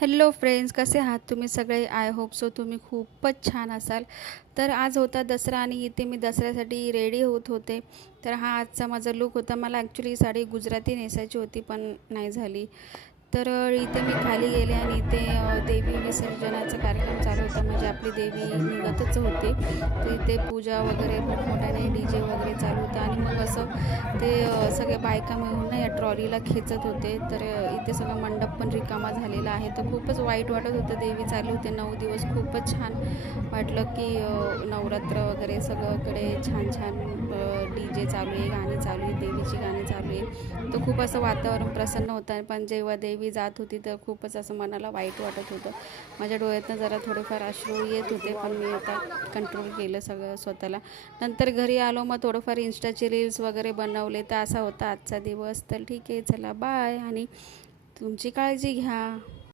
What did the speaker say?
Hello friends, कसे आहात तुम्ही सगळे? आय होप सो तुम्ही खूपच छान असाल. तर आज होता दसरा आणि इथे मी दसऱ्यासाठी रेडी होत होते. तर हा आजचा माझा लूक होता. मला ॲक्च्युली साडी गुजराती नेसायची होती पण नाही झाली. तर इथे मी खाली गेले आणि इथे देवी विसर्जनाचा कार्यक्रम चालू होता. म्हणजे आपली देवी निघतच होती. तर इथे पूजा वगैरे मोठमोठ्याने DJ वगैरे चालू होता आणि मग असं ते सगळ्या बायका मिळून ना या ट्रॉलीला खेचत होते. तर इथे सगळं मंडप पण रिकामा झालेला आहे. तर खूपच वाईट वाटत होतं. देवी चालू होते 9 दिवस. खूपच छान वाटलं की नवरात्र वगैरे सगळीकडे छान छान DJ चालू आहे, गाणी चालू आहे, देवीची गाणी चालू आहे. तर खूप असं वातावरण प्रसन्न होतं. पण जेव्हा देवी जात होती तर खूपच असं मनाला वाईट वाटत होतं. माझ्या डोळ्यातनं जरा थोडेफार अश्रू येत होते, पण मी आता कंट्रोल केलं सगळं स्वतःला. नंतर घरी आलो, मग थोडंफार इन्स्टाचे रील्स वगैरे बनवले. तर असा होता आजचा दिवस. तर ठीक आहे, चला बाय आणि तुमची काळजी घ्या.